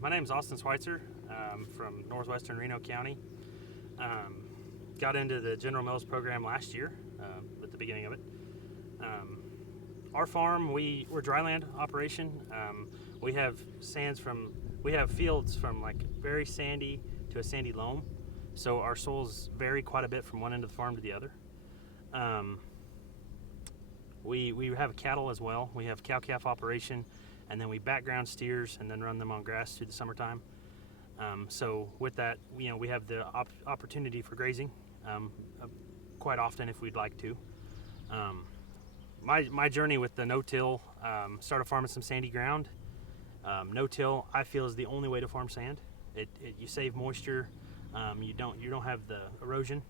My name is Austin Schweizer from northwestern Reno County. Got into the General Mills program last year at the beginning of it. Our farm, we're dryland operation. We have fields from like very sandy to a sandy loam, so our soils vary quite a bit from one end of the farm to the other. We have cattle as well. We have cow-calf operation, and then we background steers and then run them on grass through the summertime. So with that, we have the opportunity for grazing quite often if we'd like to. My journey with the no-till, started farming some sandy ground. No-till, I feel, is the only way to farm sand. You save moisture. You don't have the erosion.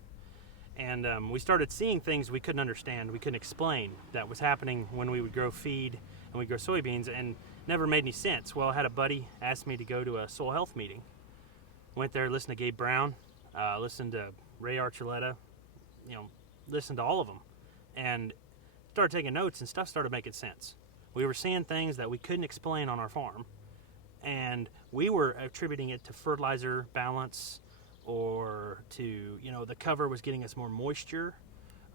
And we started seeing things we couldn't understand, we couldn't explain, that was happening when we would grow feed and we'd grow soybeans, and never made any sense. Well, I had a buddy ask me to go to a soil health meeting. Went there, listened to Gabe Brown, listened to Ray Archuleta, listened to all of them, and started taking notes, and stuff started making sense. We were seeing things that we couldn't explain on our farm, and we were attributing it to fertilizer balance, or to, the cover was getting us more moisture,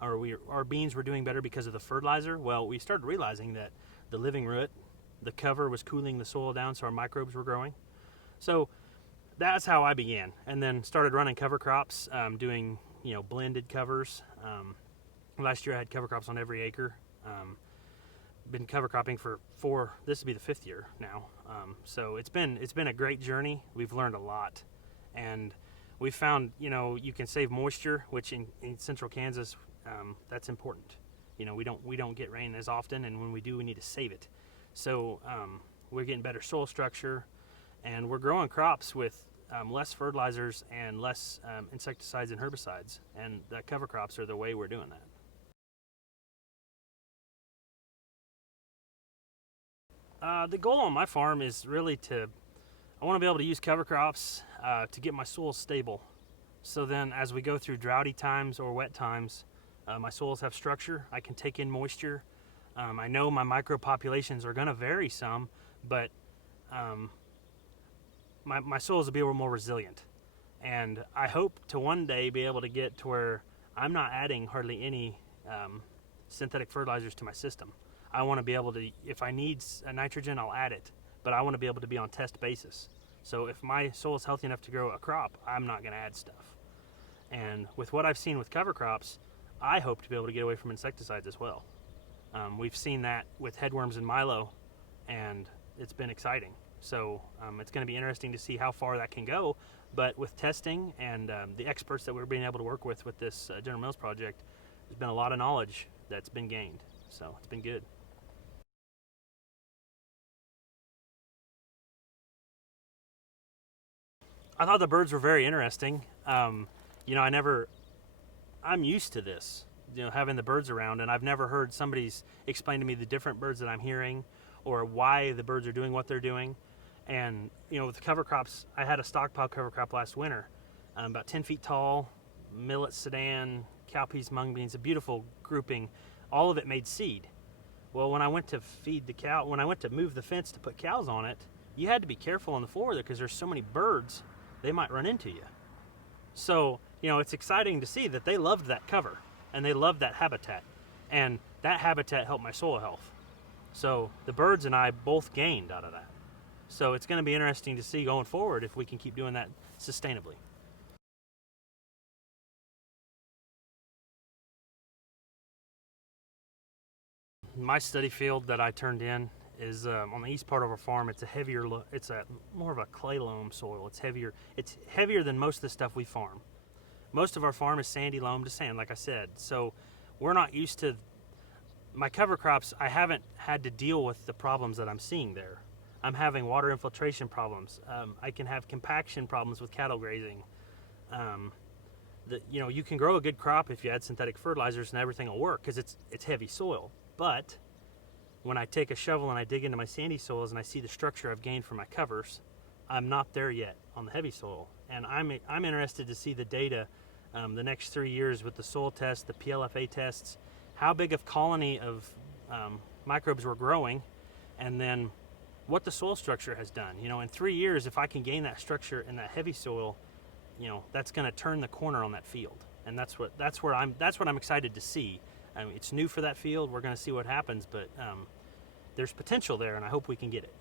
or our beans were doing better because of the fertilizer. Well, we started realizing that the living root, the cover, was cooling the soil down, so our microbes were growing. So that's how I began, and then started running cover crops, doing blended covers. Last year I had cover crops on every acre. Been cover cropping for this will be the 5th year now. So it's been a great journey. We've learned a lot, and we found, you can save moisture, which in central Kansas, that's important. We don't get rain as often, and when we do, we need to save it. So we're getting better soil structure, and we're growing crops with less fertilizers and less insecticides and herbicides, and the cover crops are the way we're doing that. The goal on my farm is really I want to be able to use cover crops to get my soils stable. So then as we go through droughty times or wet times, my soils have structure. I can take in moisture. I know my microbe populations are going to vary some, but my soils will be a little more resilient. And I hope to one day be able to get to where I'm not adding hardly any synthetic fertilizers to my system. I want to be able to, if I need nitrogen, I'll add it, but I want to be able to be on test basis. So if my soil is healthy enough to grow a crop, I'm not going to add stuff. And with what I've seen with cover crops, I hope to be able to get away from insecticides as well. We've seen that with headworms and milo, and it's been exciting. So it's going to be interesting to see how far that can go. But with testing and the experts that we're being able to work with this General Mills project, there's been a lot of knowledge that's been gained. So it's been good. I thought the birds were very interesting. I'm used to this, having the birds around, and I've never heard somebody's explain to me the different birds that I'm hearing, or why the birds are doing what they're doing. And with the cover crops, I had a stockpile cover crop last winter, about 10 feet tall, millet, sudan, cowpeas, mung beans, a beautiful grouping. All of it made seed. Well, when I went to move the fence to put cows on it, you had to be careful on the floor there because there's so many birds, they might run into you. So, it's exciting to see that they loved that cover and they loved that habitat, and that habitat helped my soil health. So the birds and I both gained out of that. So it's going to be interesting to see going forward if we can keep doing that sustainably. My study field that I turned in is on the east part of our farm. It's more of a clay loam soil. It's heavier than most of the stuff we farm. Most of our farm is sandy loam to sand, like I said. So we're not used to my cover crops. I haven't had to deal with the problems that I'm seeing there. I'm having water infiltration problems. I can have compaction problems with cattle grazing. You can grow a good crop if you add synthetic fertilizers and everything will work because it's heavy soil. But when I take a shovel and I dig into my sandy soils and I see the structure I've gained from my covers, I'm not there yet on the heavy soil. And I'm interested to see the data the next 3 years with the soil tests, the PLFA tests, how big of colony of microbes we're growing, and then what the soil structure has done. You know, in 3 years, if I can gain that structure in that heavy soil, you know, that's going to turn the corner on that field, and that's what I'm excited to see. I mean, it's new for that field. We're going to see what happens, but there's potential there, and I hope we can get it.